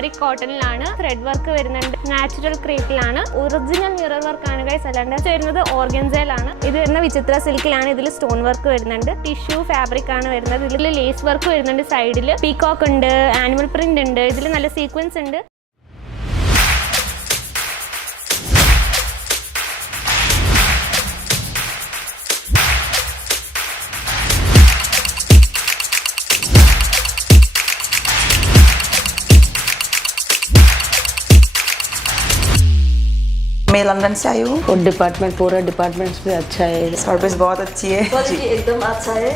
cambric കോട്ടണിലാണ് thread work വരുന്നുണ്ട്. Natural ക്രേപ്പിലാണ്. Original mirror work ആണ് guys. അല്ലാണ്ട് വരുന്നത് ഓർഗൻസയിലാണ്. ഇത് വരുന്ന വിചിത്ര സിൽക്കിലാണ്. ഇതിൽ സ്റ്റോൺ വർക്ക് വരുന്നുണ്ട്. ടിഷ്യൂ ഫാബ്രിക് ആണ് വരുന്നത്. ഇതിൽ ലേസ് വർക്ക് വരുന്നുണ്ട്. സൈഡിൽ പീകോക്ക് ഉണ്ട്, ആനിമൽ പ്രിന്റ് ഉണ്ട്. ഇതിൽ നല്ല സീക്വൻസ് ഉണ്ട്. मैं लंदन से आई हूँ और डिपार्टमेंट पूरा डिपार्टमेंट्स भी अच्छा है. सर्विस बहुत अच्छी है. क्वालिटी एकदम अच्छा है.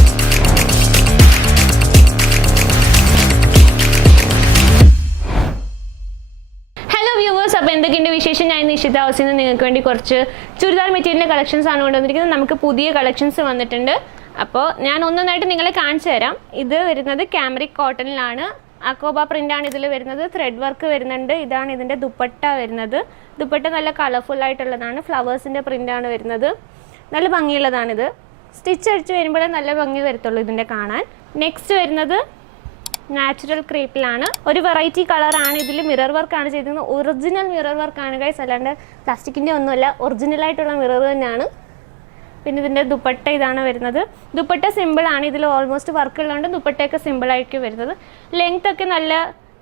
ഹലോ വ്യൂവേഴ്സ്, അപ്പോൾ എന്തൊക്കെയുണ്ട് വിശേഷം? ഞാൻ നിഷിത ഹൗസിൽ നിന്ന് നിങ്ങൾക്ക് വേണ്ടി കുറച്ച് ചുരിദാർ മെറ്റീരിയലിൻ്റെ കളക്ഷൻസ് ആണ് കൊണ്ടുവന്നിരിക്കുന്നത്. നമുക്ക് പുതിയ കളക്ഷൻസ് വന്നിട്ടുണ്ട്. അപ്പോൾ ഞാൻ ഒന്നൊന്നായിട്ട് നിങ്ങളെ കാണിച്ചു തരാം. ഇത് വരുന്നത് കാംബ്രിക് കോട്ടണിലാണ്. അക്കോബ പ്രിൻ്റാണ് ഇതിൽ വരുന്നത്. ത്രെഡ് വർക്ക് വരുന്നുണ്ട്. ഇതാണ് ഇതിൻ്റെ ദുപ്പട്ട വരുന്നത്. ദുപ്പട്ട നല്ല കളർഫുൾ ആയിട്ടുള്ളതാണ്. ഫ്ലവേഴ്സിൻ്റെ പ്രിൻ്റാണ് വരുന്നത്. നല്ല ഭംഗിയുള്ളതാണിത്. സ്റ്റിച്ച് അടിച്ച് വരുമ്പോഴേ നല്ല ഭംഗി വരത്തുള്ളൂ ഇതിൻ്റെ കാണാൻ. നെക്സ്റ്റ് വരുന്നത് നാച്ചുറൽ ക്രേപ്പിലാണ്. ഒരു വെറൈറ്റി കളറാണ്. ഇതിൽ മിറർ വർക്കാണ് ചെയ്തിരുന്നത്. ഒറിജിനൽ മിറർ വർക്കാണ് ഗൈസ്. അല്ലാണ്ട് പ്ലാസ്റ്റിക്കിൻ്റെ ഒന്നുമല്ല, ഒറിജിനലായിട്ടുള്ള മിറർ തന്നെയാണ്. പിന്നെ ഇതിൻ്റെ ദുപ്പട്ട ഇതാണ് വരുന്നത്. ദുപ്പട്ട സിമ്പിളാണ്. ഇതിൽ ഓൾമോസ്റ്റ് വർക്ക് ഉള്ളതുകൊണ്ട് ദുപ്പട്ടയൊക്കെ സിമ്പിളായിരിക്കും വരുന്നത്. ലെങ്ത് ഒക്കെ നല്ല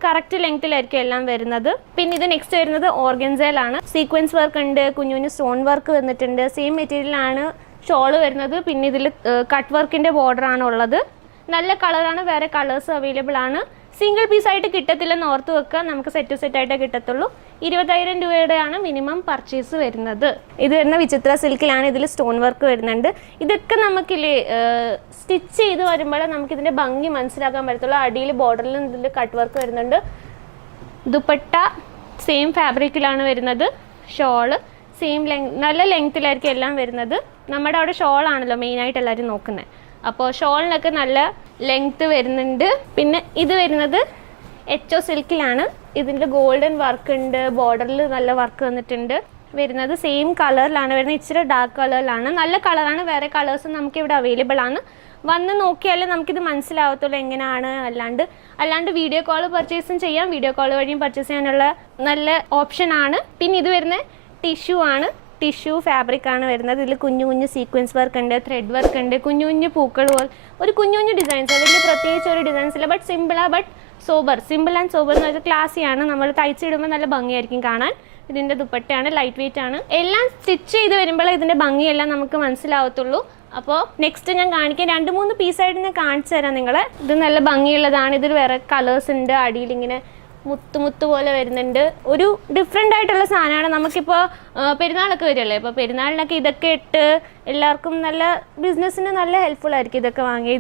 കറക്റ്റ് ലെങ്ത്തിലായിരിക്കും എല്ലാം വരുന്നത്. പിന്നെ ഇത് നെക്സ്റ്റ് വരുന്നത് ഓർഗൻസയിലാണ്. സീക്വൻസ് വർക്ക് ഉണ്ട്, കുഞ്ഞു കുഞ്ഞു സ്റ്റോൺ വർക്ക് വന്നിട്ടുണ്ട്. സെയിം മെറ്റീരിയലാണ് ഷോള് വരുന്നത്. പിന്നെ ഇതിൽ കട്ട് വർക്കിൻ്റെ ബോർഡറാണ് ഉള്ളത്. നല്ല കളറാണ്. വേറെ കളേഴ്സ് അവൈലബിൾ ആണ്. സിംഗിൾ പീസായിട്ട് കിട്ടത്തില്ലെന്ന് ഓർത്ത് വെക്കുക. നമുക്ക് സെറ്റ് സെറ്റായിട്ടേ കിട്ടത്തുള്ളൂ. 20,000 രൂപയുടെയാണ് മിനിമം പർച്ചേസ് വരുന്നത്. ഇത് വരുന്ന വിചിത്ര സിൽക്കിലാണ്. ഇതിൽ സ്റ്റോൺ വർക്ക് വരുന്നുണ്ട്. ഇതൊക്കെ നമുക്കില്ലേ സ്റ്റിച്ച് ചെയ്ത് വരുമ്പോൾ നമുക്കിതിൻ്റെ ഭംഗി മനസ്സിലാക്കാൻ പറ്റത്തുള്ളൂ. അടിയിൽ ബോർഡറിൽ ഇതിൽ കട്ട് വർക്ക് വരുന്നുണ്ട്. ദുപ്പട്ട സെയിം ഫാബ്രിക്കിലാണ് വരുന്നത്. ഷോള് സെയിം നല്ല ലെങ്ത്തിലായിരിക്കും എല്ലാം വരുന്നത്. നമ്മുടെ അവിടെ ഷോളാണല്ലോ മെയിനായിട്ട് എല്ലാവരും നോക്കുന്നത്. അപ്പോൾ ഷോളിനൊക്കെ നല്ല ലെങ്ത്ത് വരുന്നുണ്ട്. പിന്നെ ഇത് വരുന്നത് എച്ച് ഒ സിൽക്കിലാണ്. ഇതിൻ്റെ ഗോൾഡൻ വർക്ക് ഉണ്ട്. ബോർഡറിൽ നല്ല വർക്ക് വന്നിട്ടുണ്ട്. വരുന്നത് സെയിം കളറിലാണ് വരുന്നത്. ഇച്ചിരി ഡാർക്ക് കളറിലാണ്. നല്ല കളറാണ്. വേറെ കളേഴ്സും നമുക്കിവിടെ അവൈലബിൾ ആണ്. വന്ന് നോക്കിയാലേ നമുക്കിത് മനസ്സിലാവത്തുള്ളൂ എങ്ങനെയാണ്. അല്ലാണ്ട് വീഡിയോ കോൾ പർച്ചേസും ചെയ്യാം. വീഡിയോ കോൾ വഴിയും പർച്ചേസ് ചെയ്യാനുള്ള നല്ല ഓപ്ഷനാണ്. പിന്നെ ഇത് വരുന്നത് ടിഷ്യൂ ആണ്. ടിഷ്യൂ ഫാബ്രിക് ആണ് വരുന്നത്. ഇതിൽ കുഞ്ഞു കുഞ്ഞു സീക്വൻസ് വർക്ക് ഉണ്ട്, ത്രെഡ് വർക്ക് ഉണ്ട്, കുഞ്ഞു കുഞ്ഞു പൂക്കൾ പോലെ ഒരു കുഞ്ഞു കുഞ്ഞു ഡിസൈൻസ്. വലിയ പ്രത്യേകിച്ച് ഒരു ഡിസൈൻസ് ഇല്ല. ബട്ട് സിമ്പിൾ ആൻഡ് സോബർ എന്ന് വെച്ചാൽ ക്ലാസ്സിയാണ്. നമ്മൾ തയ്ച്ചിടുമ്പോൾ നല്ല ഭംഗിയായിരിക്കും കാണാൻ. ഇതിൻ്റെ ദുപ്പട്ടയാണ്. ലൈറ്റ് വെയിറ്റ് ആണ്. എല്ലാം സ്റ്റിച്ച് ചെയ്ത് വരുമ്പോൾ ഇതിൻ്റെ ഭംഗിയെല്ലാം നമുക്ക് മനസ്സിലാവത്തുള്ളൂ. അപ്പോൾ നെക്സ്റ്റ് ഞാൻ കാണിക്കാൻ 2-3 പീസായിട്ട് ഞാൻ കാണിച്ചു തരാം നിങ്ങളെ. ഇത് നല്ല ഭംഗിയുള്ളതാണ്. ഇതിൽ വേറെ കളേഴ്സ് ഉണ്ട്. അടിയിലിങ്ങനെ മുത്ത് പോലെ വരുന്നുണ്ട്. ഒരു ഡിഫറെൻ്റ് ആയിട്ടുള്ള സാധനമാണ്. നമുക്കിപ്പോൾ പെരുന്നാളൊക്കെ വരുമല്ലേ. ഇപ്പോൾ പെരുന്നാളിനൊക്കെ ഇതൊക്കെ ഇട്ട് എല്ലാവർക്കും നല്ല ബിസിനസ്സിന് നല്ല ഹെൽപ്ഫുൾ ആയിരിക്കും ഇതൊക്കെ വാങ്ങി.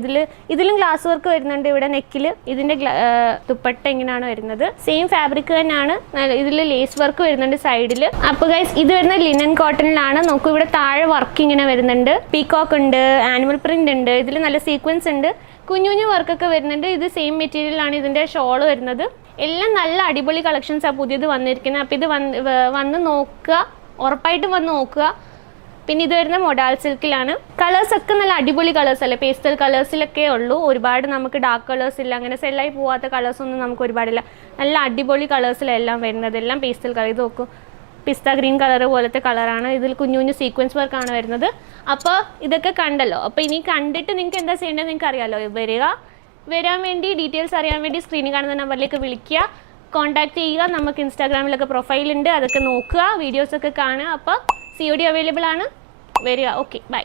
ഇതിലും ഗ്ലാസ് വർക്ക് വരുന്നുണ്ട്. ഇവിടെ നെക്കിൽ ഇതിൻ്റെ ദുപ്പട്ട ഇങ്ങനെയാണ് വരുന്നത്. സെയിം ഫാബ്രിക് തന്നെയാണ്. ഇതിൽ ലേസ് വർക്ക് വരുന്നുണ്ട് സൈഡിൽ. അപ്പോൾ ഗൈസ് ഇത് വരുന്നത് ലിനൻ കോട്ടണിലാണ്. നോക്കൂ, ഇവിടെ താഴെ വർക്ക് ഇങ്ങനെ വരുന്നുണ്ട്. പീകോക്ക് ഉണ്ട്, ആനിമൽ പ്രിന്റ് ഉണ്ട്. ഇതിൽ നല്ല സീക്വൻസ് ഉണ്ട്. കുഞ്ഞു കുഞ്ഞു വർക്കൊക്കെ വരുന്നുണ്ട്. ഇത് സെയിം മെറ്റീരിയലാണ് ഇതിൻ്റെ ഷോള് വരുന്നത്. എല്ലാം നല്ല അടിപൊളി കളക്ഷൻസാണ് പുതിയത് വന്നിരിക്കുന്നത്. അപ്പോൾ ഇത് വന്ന് നോക്കുക, ഉറപ്പായിട്ടും വന്ന് നോക്കുക. പിന്നെ ഇത് വരുന്ന മൊഡാൾ സിൽക്കിലാണ്. കളേഴ്സൊക്കെ നല്ല അടിപൊളി കളേഴ്സ് അല്ലേ. പേസ്റ്റൽ കളേഴ്സിലൊക്കെ ഉള്ളൂ. ഒരുപാട് നമുക്ക് ഡാർക്ക് കളേഴ്സ് ഇല്ല. അങ്ങനെ സെല്ലായി പോവാത്ത കളേഴ്സൊന്നും നമുക്ക് ഒരുപാടില്ല. നല്ല അടിപൊളി കളേഴ്സിലെല്ലാം വരുന്നത്. എല്ലാം പേസ്റ്റൽ കളർ. ഇത് നോക്കും, പിസ്ത ഗ്രീൻ കളർ പോലത്തെ കളറാണ്. ഇതിൽ കുഞ്ഞു കുഞ്ഞു സീക്വൻസ് വർക്കാണ് വരുന്നത്. അപ്പോൾ ഇതൊക്കെ കണ്ടല്ലോ. അപ്പോൾ ഇനി കണ്ടിട്ട് നിങ്ങൾക്ക് എന്താ ചെയ്യേണ്ടത് നിങ്ങൾക്ക് അറിയാമല്ലോ. വരാൻ വേണ്ടി ഡീറ്റെയിൽസ് അറിയാൻ വേണ്ടി സ്ക്രീനിൽ കാണുന്ന നമ്പറിലേക്ക് വിളിക്കുക, കോൺടാക്ട് ചെയ്യുക. നമുക്ക് ഇൻസ്റ്റാഗ്രാമിലൊക്കെ പ്രൊഫൈലുണ്ട്, അതൊക്കെ നോക്കുക, വീഡിയോസൊക്കെ കാണുക. അപ്പോൾ COD അവൈലബിൾ ആണ്. വരിക. Okay, by.